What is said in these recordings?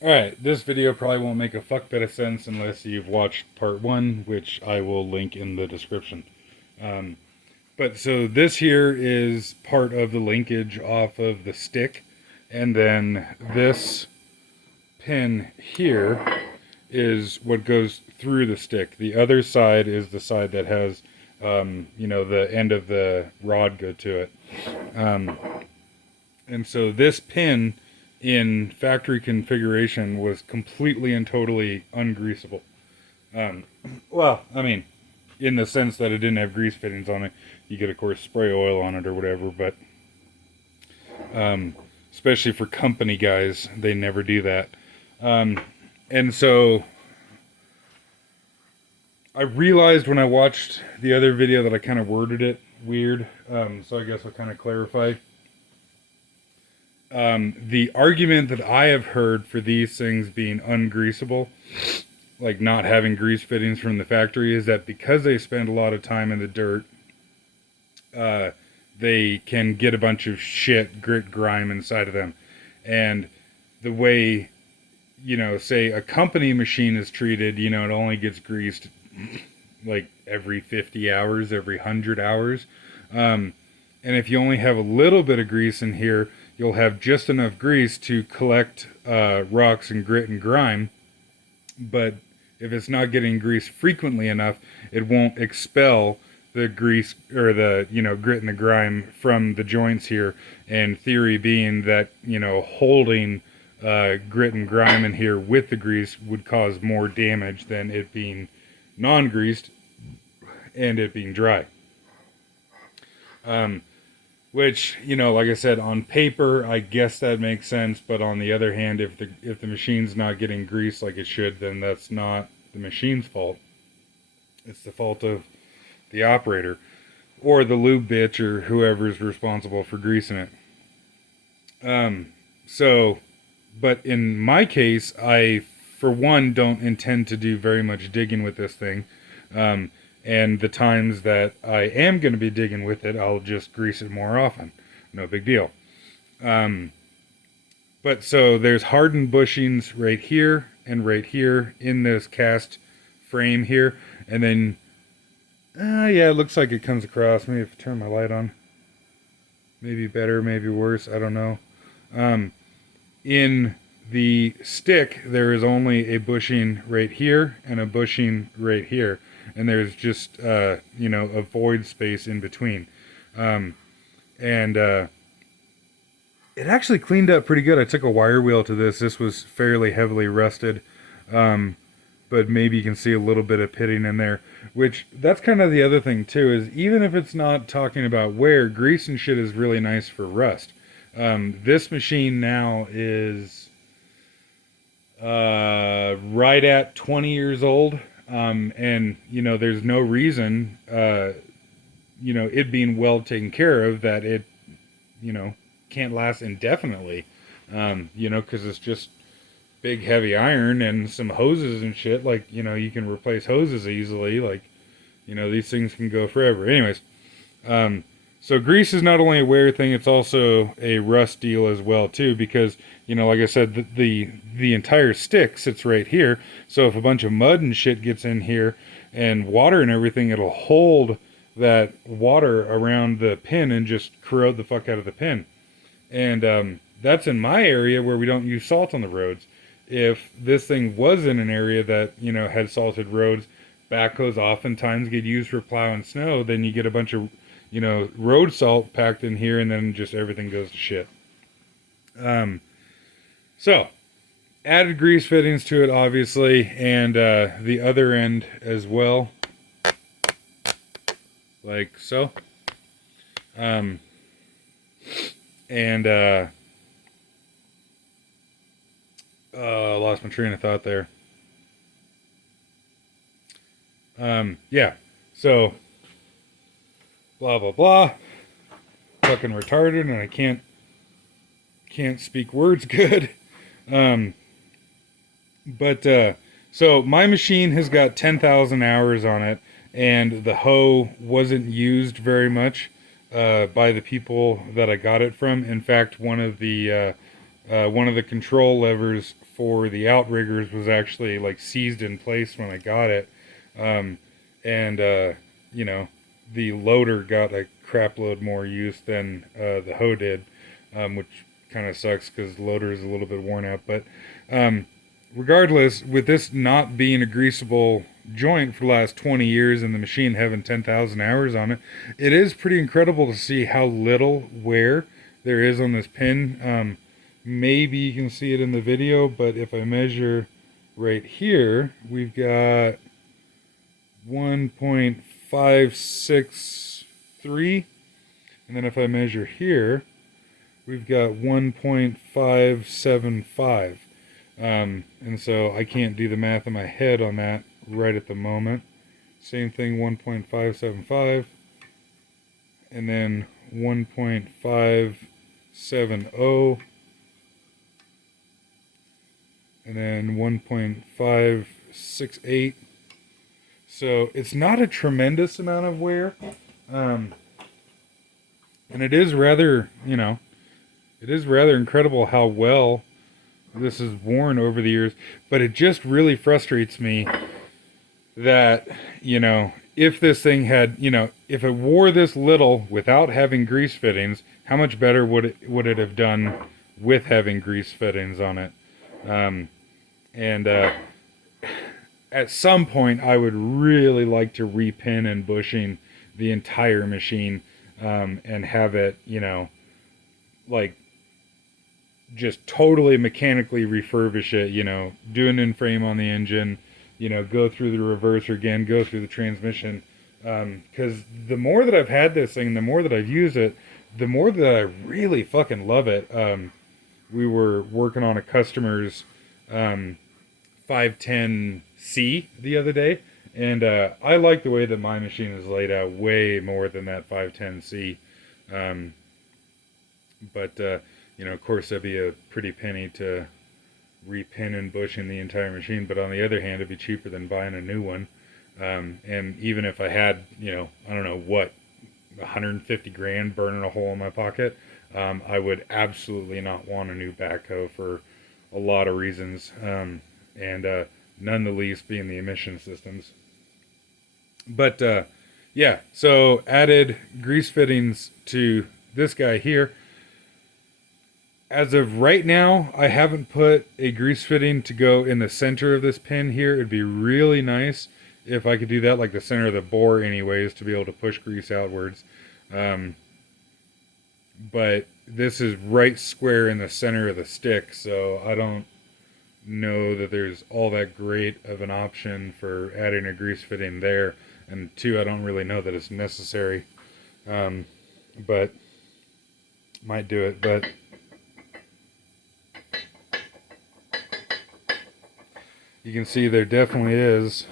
Alright, this video probably won't make a fuck bit of sense unless you've watched part 1, which I will link in the description. Um, but so this here is part of the linkage off of the stick, and then this pin here is what goes through the stick. The other side is the side that has, the end of the rod go to it. Um, and so this pin in factory configuration was completely and totally ungreasable. Um, well, I mean, in the sense that it didn't have grease fittings on it. You could, of course, spray oil on it or whatever, but especially for company guys, they never do that. And so I realized when I watched the other video that I kind of worded it weird, so I guess I'll kind of clarify. The argument that I have heard for these things being ungreasable, like not having grease fittings from the factory, is that because they spend a lot of time in the dirt, they can get a bunch of shit, grit, grime inside of them. And the way, say a company machine is treated, it only gets greased like every 50 hours, every 100 hours. And if you only have a little bit of grease in here, you'll have just enough grease to collect rocks and grit and grime. But if it's not getting greased frequently enough, it won't expel the grease or the grit and the grime from the joints here. And theory being that holding grit and grime in here with the grease would cause more damage than it being non-greased and it being dry. Which, like I said, on paper, I guess that makes sense. But on the other hand, if the machine's not getting greased like it should, then that's not the machine's fault. It's the fault of the operator or the lube bitch or whoever's responsible for greasing it. But in my case, I, for one, don't intend to do very much digging with this thing. And the times that I am going to be digging with it, I'll just grease it more often. No big deal. But so there's hardened bushings right here and right here in this cast frame here. And then, yeah, it looks like it comes across. Maybe if I turn my light on. Maybe better, maybe worse. I don't know. In the stick, there is only a bushing right here and a bushing right here. And there's just, a void space in between. It actually cleaned up pretty good. I took a wire wheel to this. This was fairly heavily rusted. But maybe you can see a little bit of pitting in there. Which, that's kind of the other thing, too, is even if it's not talking about wear, grease and shit is really nice for rust. This machine now is right at 20 years old. And there's no reason, it being well taken care of that it, can't last indefinitely. Because it's just big heavy iron and some hoses and shit. Like, you can replace hoses easily. Like, these things can go forever. Anyways, so grease is not only a wear thing, it's also a rust deal as well too, because like I said, the entire stick sits right here. So if a bunch of mud and shit gets in here and water and everything, it'll hold that water around the pin and just corrode the fuck out of the pin. And that's in my area where we don't use salt on the roads. If this thing was in an area that had salted roads, backhoes oftentimes get used for plowing snow. Then you get a bunch of road salt packed in here, and then just everything goes to shit. So, added grease fittings to it, obviously, and the other end as well, like so. Lost my train of thought there. Yeah, so, blah, blah, blah. Fucking retarded, and I can't speak words good. So my machine has got 10,000 hours on it, and the hoe wasn't used very much by the people that I got it from. In fact, one of the One of the control levers for the outriggers was actually like seized in place when I got it. Um, and, you know, the loader got a crap load more use than the hoe did, which kind of sucks because the loader is a little bit worn out. But regardless, with this not being a greasable joint for the last 20 years and the machine having 10,000 hours on it, it is pretty incredible to see how little wear there is on this pin. Maybe you can see it in the video, but if I measure right here, we've got 1.563, and then if I measure here, we've got 1.575. And so I can't do the math in my head on that right at the moment. Same thing, 1.575, and then 1.570, and then 1.568. So it's not a tremendous amount of wear. And it is rather, it is rather incredible how well this is worn over the years. But it just really frustrates me that, if this thing had, if it wore this little without having grease fittings, how much better would it have done with having grease fittings on it? At some point, I would really like to repin and bushing the entire machine, and have it, like just totally mechanically refurbish it, do an in-frame on the engine, go through the reverser again, go through the transmission. Because the more that I've had this thing, the more that I've used it, the more that I really fucking love it. We were working on a customer's 510C the other day, and I like the way that my machine is laid out way more than that 510C. But of course, that'd be a pretty penny to repin and bush in the entire machine. But on the other hand, it'd be cheaper than buying a new one. And even if I had, I don't know what, 150 grand burning a hole in my pocket, I would absolutely not want a new backhoe for a lot of reasons. And none the least being the emission systems. But yeah, so added grease fittings to this guy here. As of right now, I haven't put a grease fitting to go in the center of this pin here. It'd be really nice if I could do that, like the center of the bore anyways, to be able to push grease outwards. But this is right square in the center of the stick, so I don't know that there's all that great of an option for adding a grease fitting there. And two, I don't really know that it's necessary. But might do it. But you can see there definitely is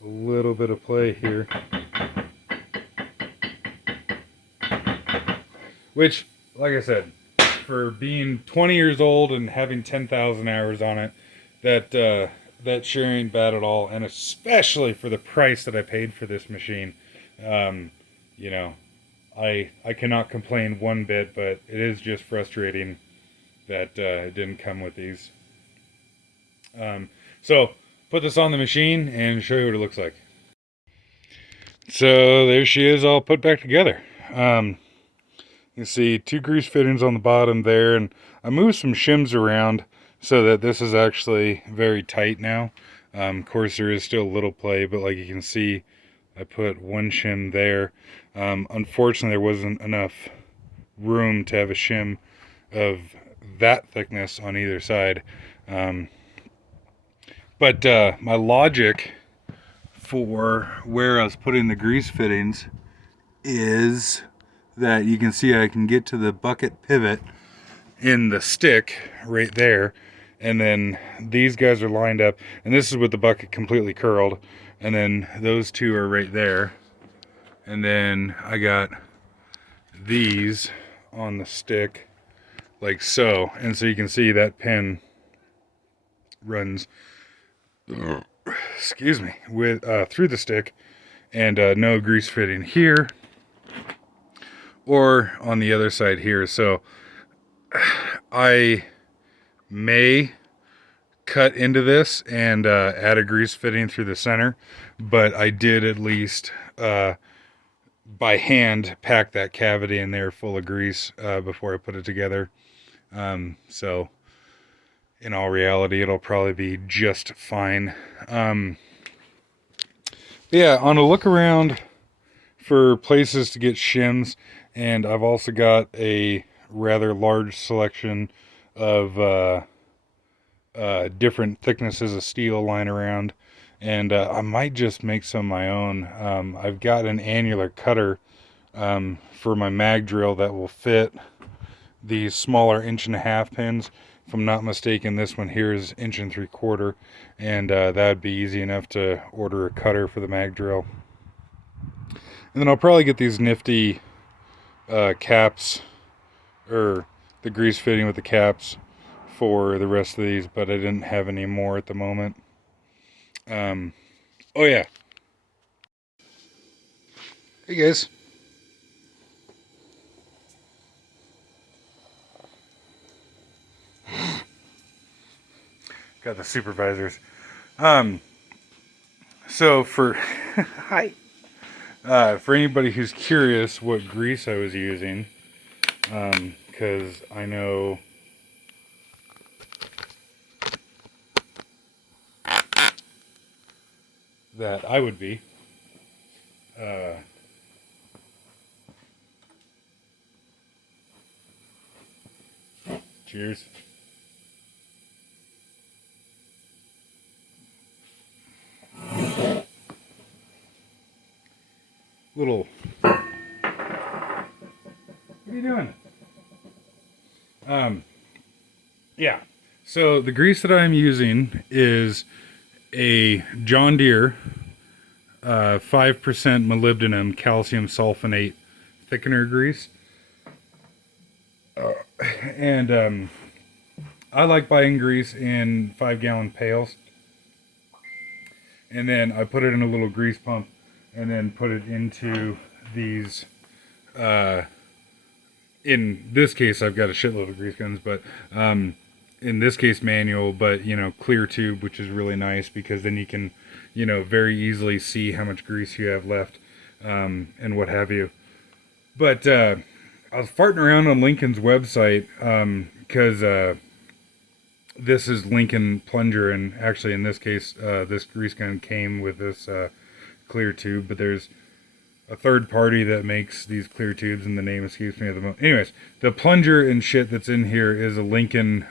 a little bit of play here. Which, like I said, for being 20 years old and having 10,000 hours on it, that sure ain't bad at all. And especially for the price that I paid for this machine. I cannot complain one bit, but it is just frustrating that it didn't come with these. So put this on the machine and show you what it looks like. So there she is, all put back together. You see two grease fittings on the bottom there, and I moved some shims around so that this is actually very tight now. Of course, there is still a little play, but like you can see, I put one shim there. Unfortunately, there wasn't enough room to have a shim of that thickness on either side. But my logic for where I was putting the grease fittings is that you can see I can get to the bucket pivot in the stick right there, and then these guys are lined up, and this is with the bucket completely curled, and then those two are right there, and then I got these on the stick like so, and so you can see that pin runs excuse me, with through the stick, and no grease fitting here or on the other side here. So I may cut into this and add a grease fitting through the center, but I did at least by hand pack that cavity in there full of grease before I put it together. So in all reality, it'll probably be just fine. Yeah, on a look around for places to get shims, and I've also got a rather large selection of different thicknesses of steel lying around, and I might just make some of my own. I've got an annular cutter for my mag drill that will fit these smaller 1.5 pins. If I'm not mistaken, this one here is 1 3/4, and that'd be easy enough to order a cutter for the mag drill. And then I'll probably get these nifty caps, or the grease fitting with the caps for the rest of these, but I didn't have any more at the moment. Oh yeah. Hey guys. Got the supervisors. So for hi. For anybody who's curious what grease I was using, because I know that I would be. Cheers. Little. What are you doing? Yeah. So the grease that I'm using is a John Deere 5% molybdenum calcium sulfonate thickener grease. And I like buying grease in 5-gallon pails. And then I put it in a little grease pump and then put it into these, in this case I've got a shitload of grease guns, but in this case manual, but you know, clear tube, which is really nice because then you can, you know, very easily see how much grease you have left, and what have you. But I was farting around on Lincoln's website because this is Lincoln plunger, and actually in this case this grease gun came with this clear tube, but there's a third party that makes these clear tubes, and the name escapes me at the moment. Anyways, the plunger and shit that's in here is a Lincoln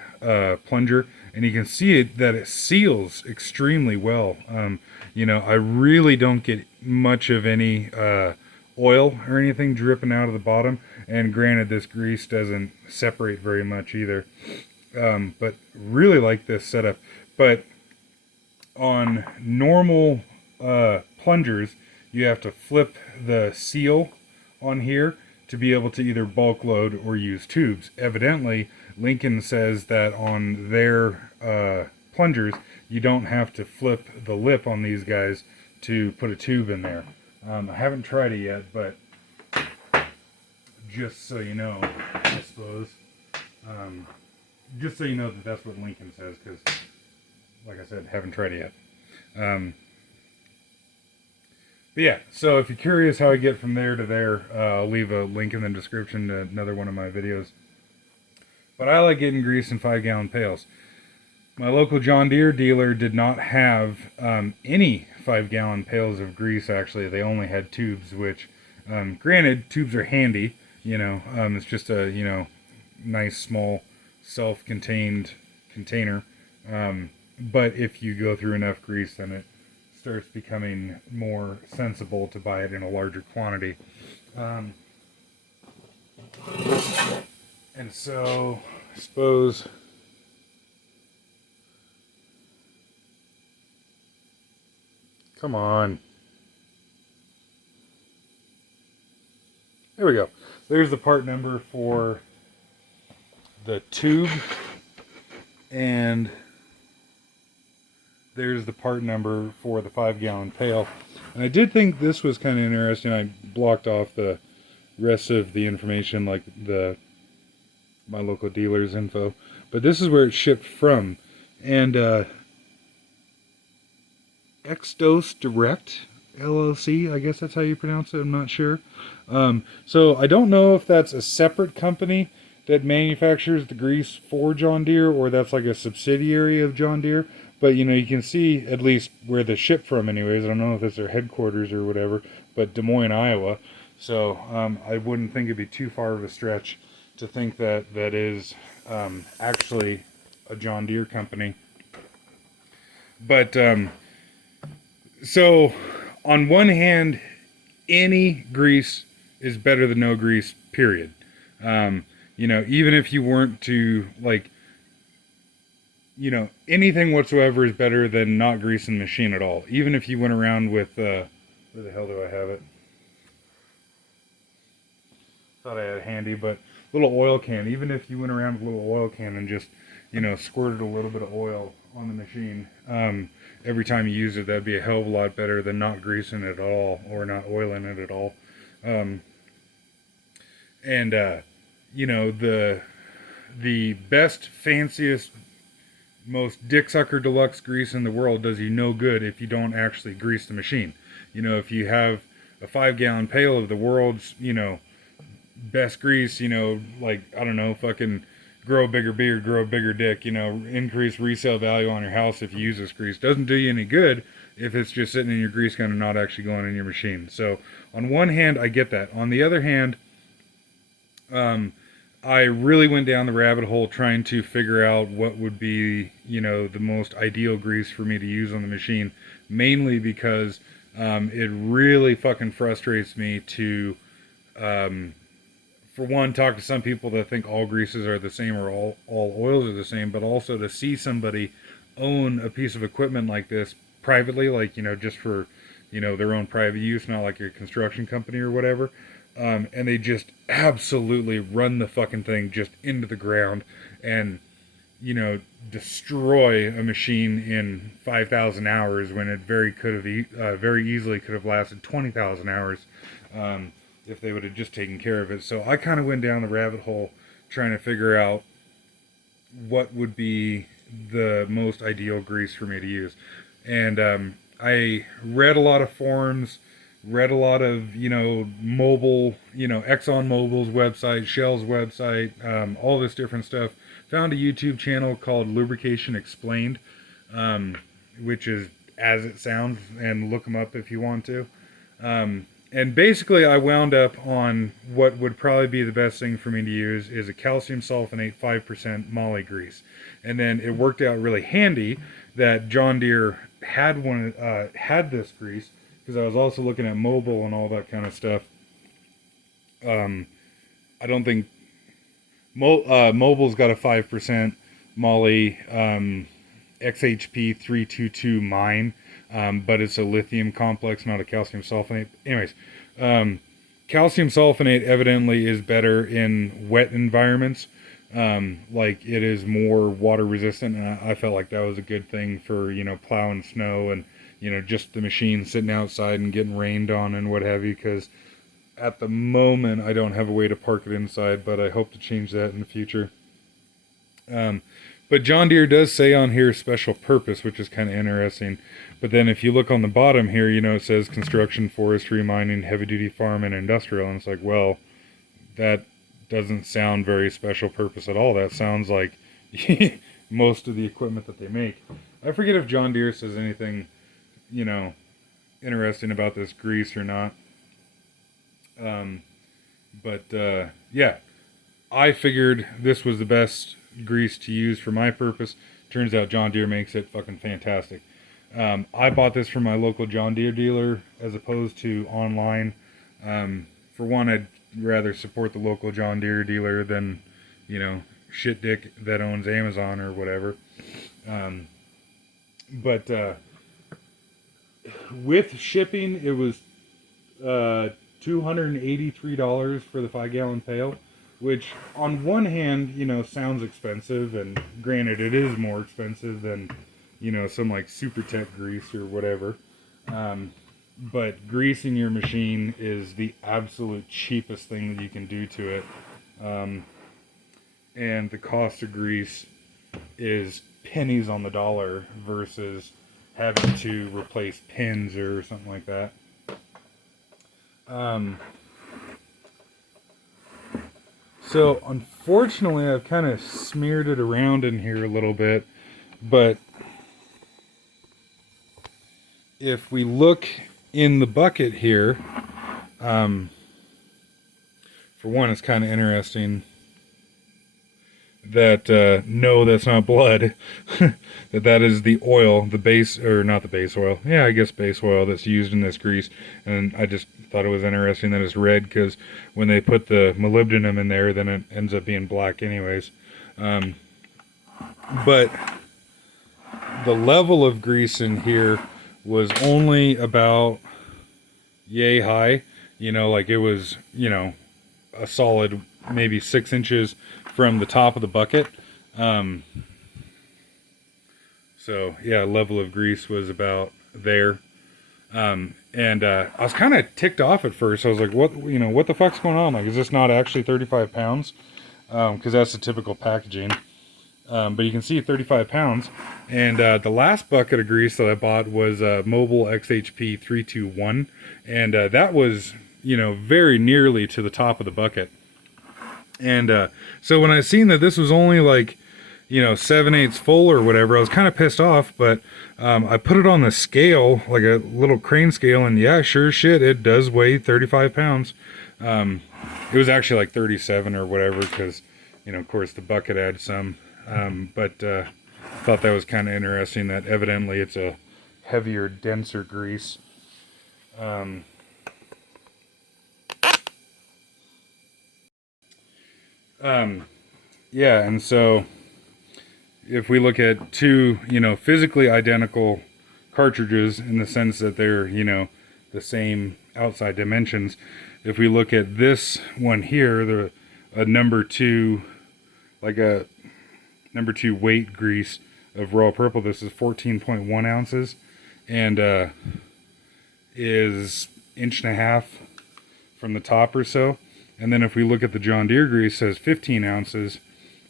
plunger, and you can see it that it seals extremely well. You know, I really don't get much of any oil or anything dripping out of the bottom, and granted this grease doesn't separate very much either, but really like this setup. But on normal plungers, you have to flip the seal on here to be able to either bulk load or use tubes. Evidently, Lincoln says that on their plungers, you don't have to flip the lip on these guys to put a tube in there. I haven't tried it yet, but just so you know, I suppose, just so you know that that's what Lincoln says, because, like I said, haven't tried it yet. But yeah, so if you're curious how I get from there to there, I'll leave a link in the description to another one of my videos. But I like getting grease in 5-gallon pails. My local John Deere dealer did not have any 5-gallon pails of grease, actually. They only had tubes, which, granted, tubes are handy. You know, it's just a, you know, nice, small, self-contained container. But if you go through enough grease, then it starts becoming more sensible to buy it in a larger quantity. And so, I suppose, come on. There we go. There's the part number for the tube, and there's the part number for the 5-gallon pail. And I did think this was kind of interesting. I blocked off the rest of the information, like my local dealer's info. But this is where it's shipped from. And Exdos Direct LLC, I guess that's how you pronounce it, I'm not sure. So I don't know if that's a separate company that manufactures the grease for John Deere, or that's like a subsidiary of John Deere. But you can see at least where they ship from, anyways. I don't know if it's their headquarters or whatever, but Des Moines, Iowa. So I wouldn't think it'd be too far of a stretch to think that that is actually a John Deere company. But so on one hand, any grease is better than no grease, period. Even if you weren't to, like, anything whatsoever is better than not greasing the machine at all. Even if you went around with, where the hell do I have it? Thought I had it handy, but little oil can. Even if you went around with a little oil can and just, squirted a little bit of oil on the machine, every time you use it, that'd be a hell of a lot better than not greasing it at all, or not oiling it at all. The best, fanciest, most dick sucker deluxe grease in the world does you no good if you don't actually grease the machine. If you have a 5-gallon pail of the world's, best grease, like, I don't know, fucking grow a bigger beard, grow a bigger dick, increase resale value on your house if you use this grease. Doesn't do you any good if it's just sitting in your grease gun and not actually going in your machine. So on one hand, I get that. On the other hand, I really went down the rabbit hole trying to figure out what would be, the most ideal grease for me to use on the machine, mainly because it really fucking frustrates me to, for one, talk to some people that think all greases are the same or all oils are the same, but also to see somebody own a piece of equipment like this privately, like, just for, their own private use, not like a construction company or whatever. And they just absolutely run the fucking thing just into the ground and, destroy a machine in 5,000 hours when it very easily could have lasted 20,000 hours if they would have just taken care of it. So I kind of went down the rabbit hole trying to figure out what would be the most ideal grease for me to use. And I read a lot of forums, read a lot of, mobile, Exxon Mobil's website, Shell's website, all this different stuff. Found a YouTube channel called Lubrication Explained, which is as it sounds, and look them up if you want to. And basically I wound up on what would probably be the best thing for me to use is a calcium sulfonate 5% moly grease. And then it worked out really handy that John Deere had this grease, because I was also looking at Mobile and all that kind of stuff. I don't think Mobile's got a 5% moly XHP 322 mine, but it's a lithium complex, not a calcium sulfonate. Anyways, calcium sulfonate evidently is better in wet environments. Like, it is more water resistant, and I felt like that was a good thing for, plowing snow and, just the machine sitting outside and getting rained on and what have you, because at the moment I don't have a way to park it inside, but I hope to change that in the future. But John Deere does say on here special purpose, which is kind of interesting. But then if you look on the bottom here, it says construction, forestry, mining, heavy duty farm, and industrial. And it's like, well, that doesn't sound very special purpose at all. That sounds like most of the equipment that they make. I forget if John Deere says anything, interesting about this grease or not. Yeah, I figured this was the best grease to use for my purpose. Turns out John Deere makes it fucking fantastic. I bought this from my local John Deere dealer as opposed to online. For one, I'd rather support the local John Deere dealer than, shit dick that owns Amazon or whatever. With shipping, it was $283 for the 5-gallon pail, which on one hand, sounds expensive, and granted it is more expensive than, some like Super Tech grease or whatever. but greasing your machine is the absolute cheapest thing that you can do to it. And the cost of grease is pennies on the dollar versus having to replace pins or something like that. So unfortunately, I've kind of smeared it around in here a little bit, but if we look in the bucket here, for one, it's kind of interesting that no, that's not blood. that is the oil, the base, or not the base oil. Yeah, I guess base oil that's used in this grease. And I just thought it was interesting that it's red, because when they put the molybdenum in there, then it ends up being black anyways. But the level of grease in here was only about yay high. Like it was, a solid maybe 6 inches from the top of the bucket. So yeah, level of grease was about there. And I was kind of ticked off at first. I was like, what the fuck's going on? Like, is this not actually 35 pounds? Because that's the typical packaging. But you can see 35 pounds. And the last bucket of grease that I bought was Mobile XHP 321. And that was, very nearly to the top of the bucket. And so when I seen that this was only like, 7/8 full or whatever, I was kind of pissed off. But I put it on the scale, like a little crane scale, and yeah, sure as shit, it does weigh 35 pounds. It was actually like 37 or whatever, because, of course, the bucket had some. But thought that was kind of interesting that evidently it's a heavier, denser grease. Yeah, and so if we look at two, physically identical cartridges in the sense that they're, the same outside dimensions, if we look at this one here, a number two weight grease of Royal Purple, this is 14.1 ounces and is 1.5 inches from the top or so. And then if we look at the John Deere grease, it says 15 ounces,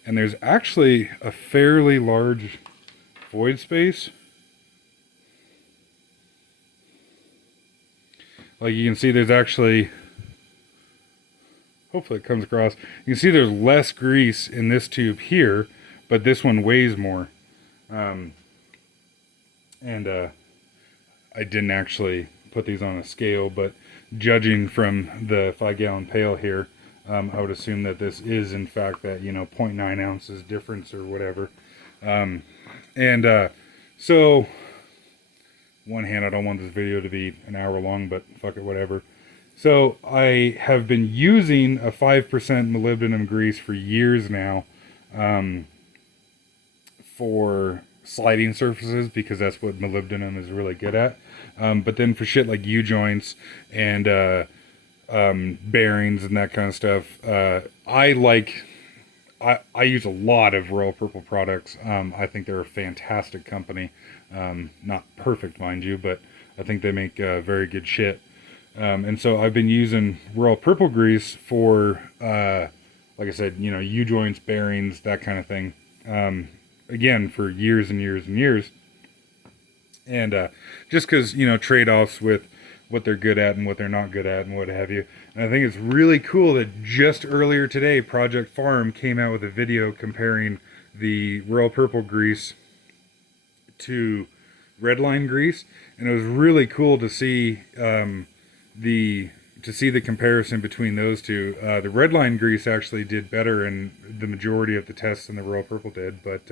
and there's actually a fairly large void space. Like you can see, there's actually, hopefully it comes across, you can see there's less grease in this tube here, but this one weighs more. And I didn't actually put these on a scale, but judging from the 5-gallon pail here, I would assume that this is in fact that 0.9 ounces difference or whatever. So one hand, I don't want this video to be an hour long, but fuck it, whatever. So I have been using a 5% molybdenum grease for years now, for sliding surfaces, because that's what molybdenum is really good at. But then for shit like U-joints and bearings and that kind of stuff, I use a lot of Royal Purple products. I think they're a fantastic company. Not perfect, mind you, but I think they make very good shit. And so I've been using Royal Purple grease for, like I said, U-joints, bearings, that kind of thing. Again, for years and years and years. And just because, trade-offs with what they're good at and what they're not good at and what have you. And I think it's really cool that just earlier today, Project Farm came out with a video comparing the Royal Purple grease to Redline grease. And it was really cool to see the comparison between those two. The Redline grease actually did better in the majority of the tests than the Royal Purple did. But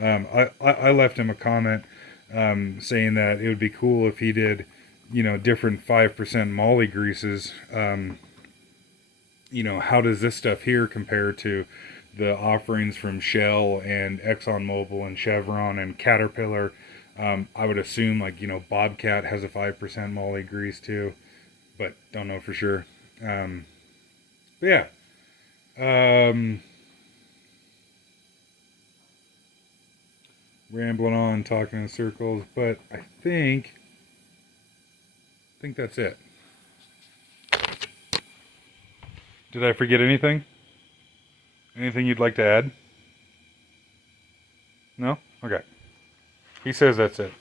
I left him a comment saying that it would be cool if he did, different 5% moly greases. How does this stuff here compare to the offerings from Shell and ExxonMobil and Chevron and Caterpillar? I would assume Bobcat has a 5% moly grease too, but don't know for sure. But yeah. Rambling on, talking in circles, but I think think that's it. Did I forget anything? Anything you'd like to add? No? Okay. He says that's it.